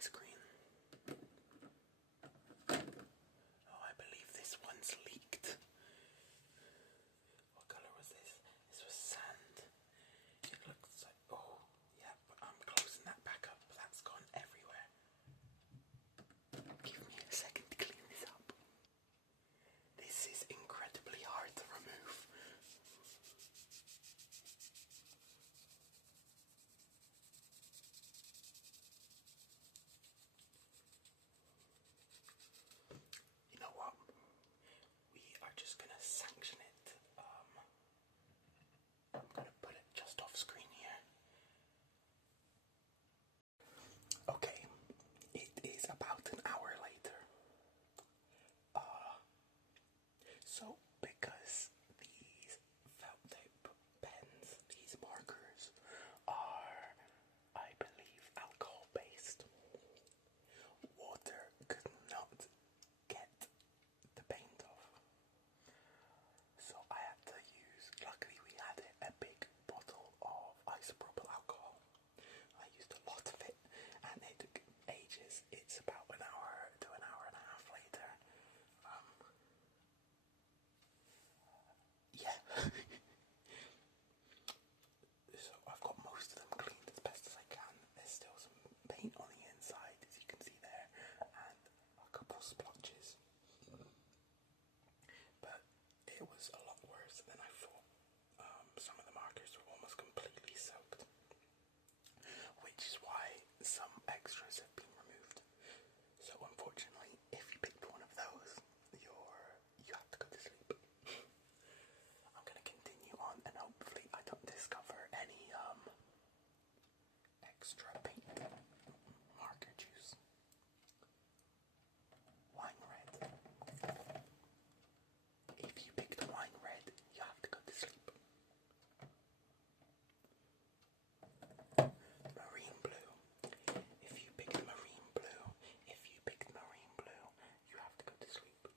ice cream. Oh, I believe this one's leaked. What colour was this? This was sand. It looks like, oh, yeah, but I'm closing that back up. That's gone everywhere. Give me a second to clean this up. This is incredibly hard to remove. You know what? We are just gonna sanction it. I'm gonna put it just off screen here. Okay, it is about an hour later. So because these felt tip pens, these markers, are, I believe, alcohol based, water could not get the paint off. So I had to use, luckily we had a big bottle of isopropyl alcohol. I used a lot of it and it took ages. It's about an hour to an hour and a half later. Yeah. So I've got most of them cleaned as best as I can. There's still some paint on the inside, as you can see there, and a couple splotches. But it was a lot worse than I thought. Some of the markers were almost completely soaked, which is why some extras have been removed. So unfortunately, if you picked one of those, you have to go to sleep. I'm gonna continue on, and hopefully I don't discover any extra pink marker juice. Wine red. If you picked wine red, you have to go to sleep. Marine blue. If you picked marine blue, you have to go to sleep.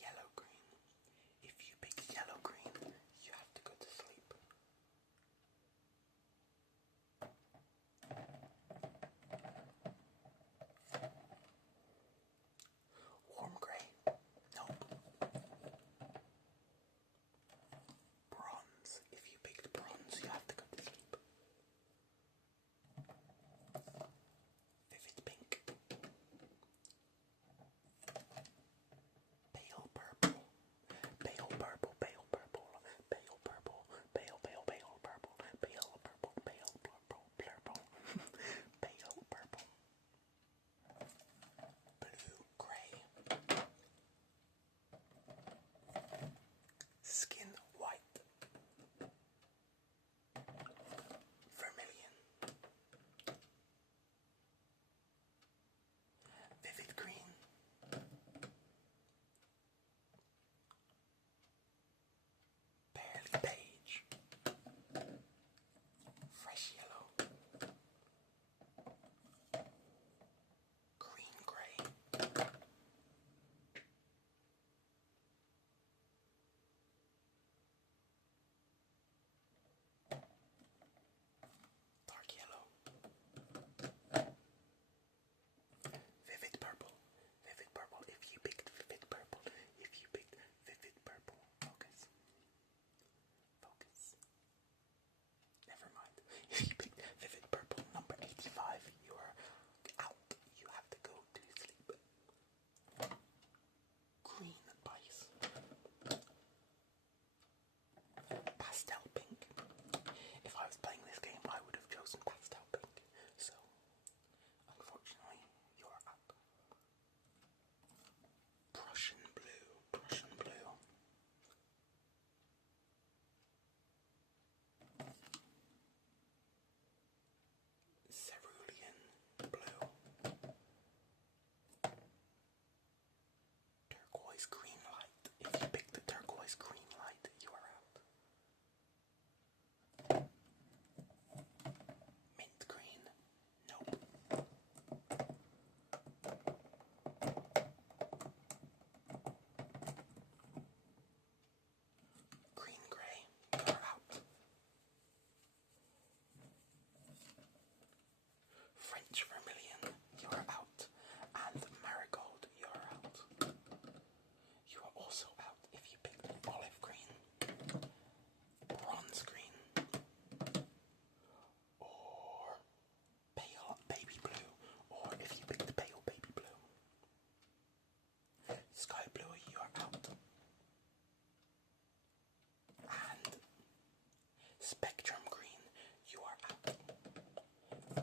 Yellow green. If you pick yellow green, you have to go to sleep. Spectrum green, you are out.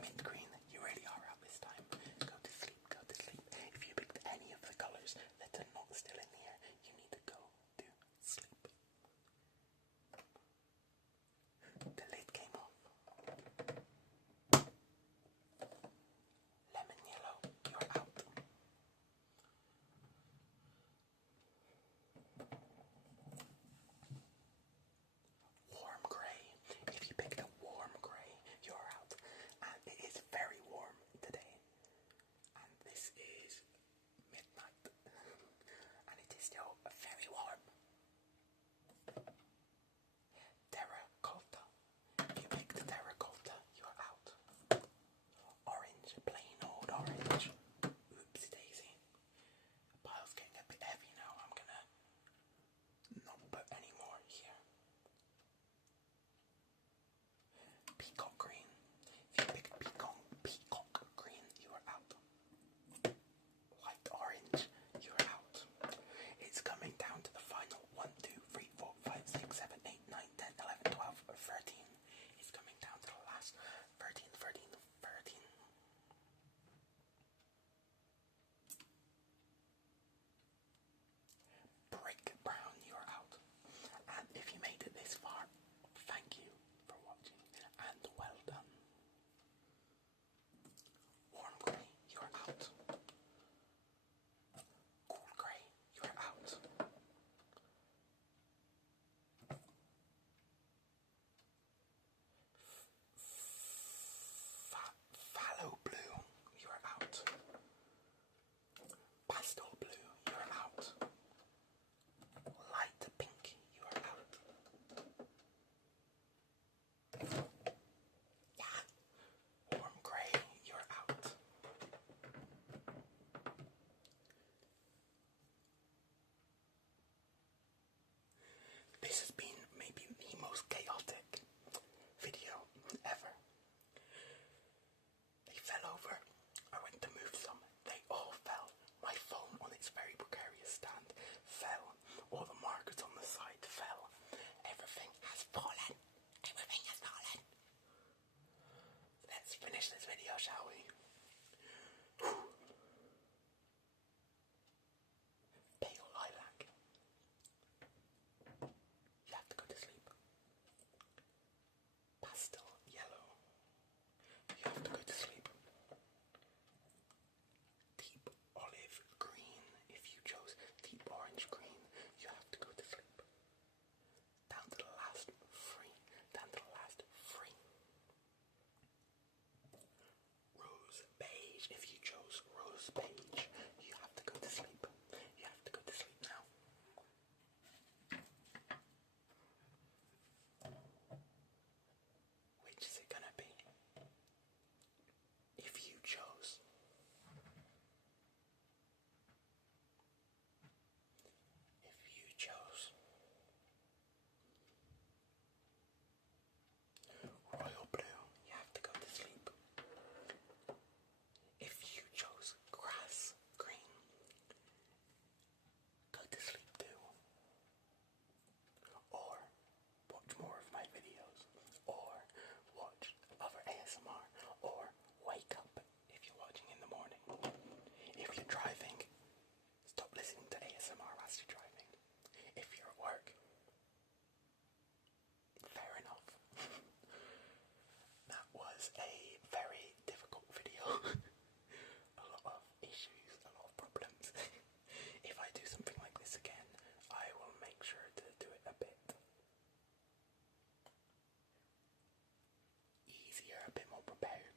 Mint green, you really are out this time. Go to sleep, go to sleep. If you picked any of the colours that are not still in here, you need to go to sleep. The lid came off. Lemon yellow, you're out. Warm grey, if you picked a warm grey, you're out. And it is very warm today. And this is midnight. And it is still very warm. Terracotta, if you picked terracotta, you're out. Orange, plain old orange. Oops daisy. The pile's getting a bit heavy now. I'm gonna not put any more here. Peacock green. If you picked peacock green, you are out. Light orange, you're out. It's coming down to the final 1, 2, 3, 4, 5, 6, 7, 8, 9, 10, 11, 12, 13. It's coming down to the last 13, 13, 13. Brick brown, you're out. And if you made it this far, thank you for watching and well done. Warm grey, you're out. Cool grey, you're out. Phthalo blue, you're out. Pastel blue, you're out. Light pink, you're out. Yeah. Warm grey, you're out. This has been maybe the most chaotic video ever. They fell over. I went to move some. They all fell. My phone on its very precarious stand fell. All the markers on the side fell. Everything has fallen. Everything has fallen. Let's finish this video, shall we? Pale lilac. You have to go to sleep. Pastel yellow. You have to go to sleep. Deep olive green. If you chose deep orange green, you have to go to sleep. Down to the last three. Down to the last three. Rose beige. If you chose rose beige, you have to go to sleep. You have to go to sleep now. Which is it gonna be? If you chose royal blue, you have to go to sleep. If you chose grass green, go to sleep too. Or watch more of my videos, or watch other ASMR, or wake up if you're watching in the morning. If you're driving, stop listening to ASMR whilst you're driving. If you're at work, fair enough. That was a very difficult video. A lot of issues, a lot of problems. If I do something like this again, I will make sure to do it a bit easier, a bit more prepared.